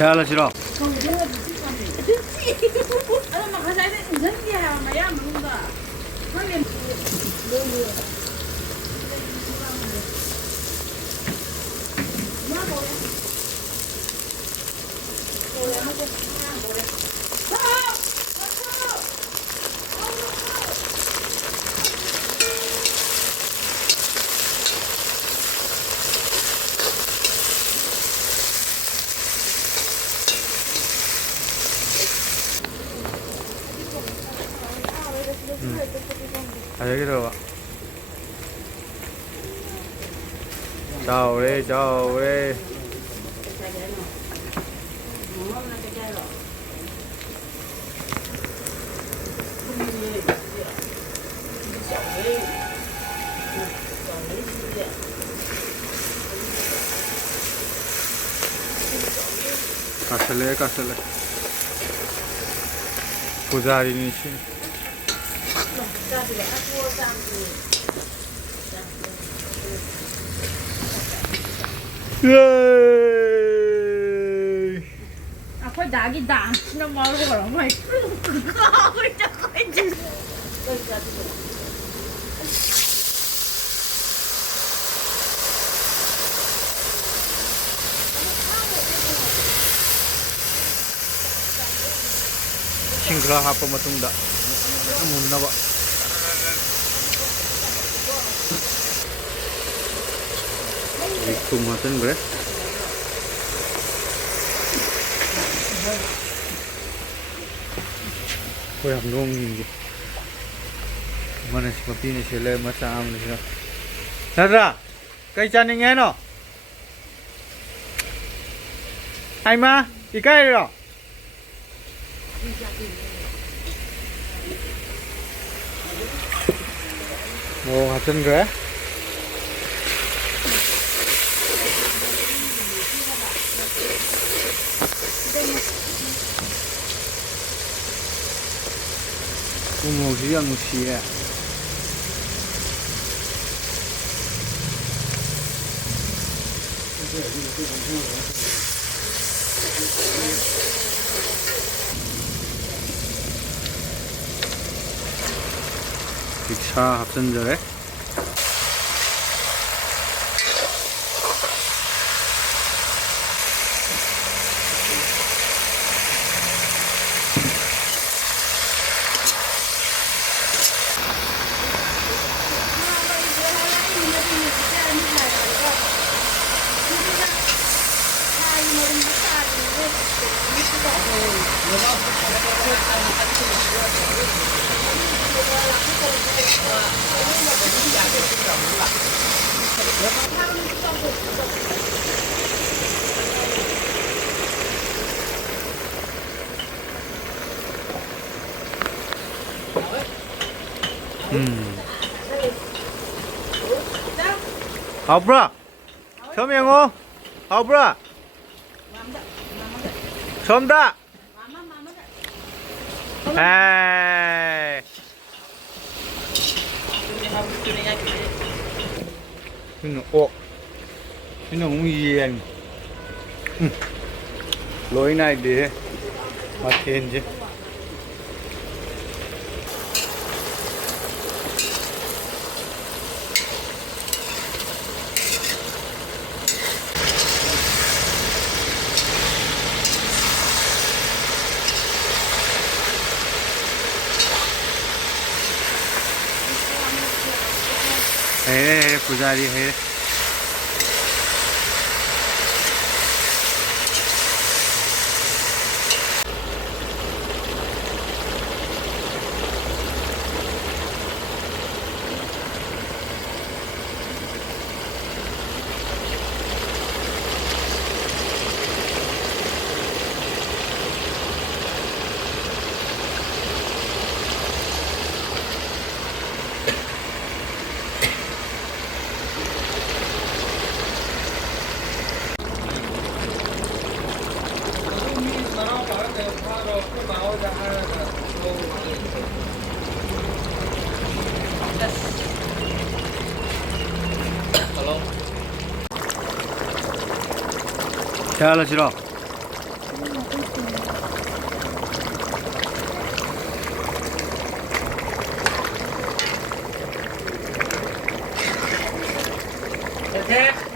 잘라 싫어. 여기 들어가. 자오래 자오래. 까슬래 부자리니 씨. Aku dagi dah, nak malu kalau mai. Aku dah kerja. 싱그라 하퍼 matungda. Muna ba? Ikum natin bre. Koy hamdong hindi. Mana si papi ni sila masam ni sila. Sandra, kay chaning ngayon no? Ay ma, ikay ro. 뭐 같은 거야? 무시야 무시야. 차 합전절에 아브라 처음이고 아브라 처음다 에이 nó cũng hiền lối này để mặt thêm chứ हे पुजारी है 잘라 싫어. 셋.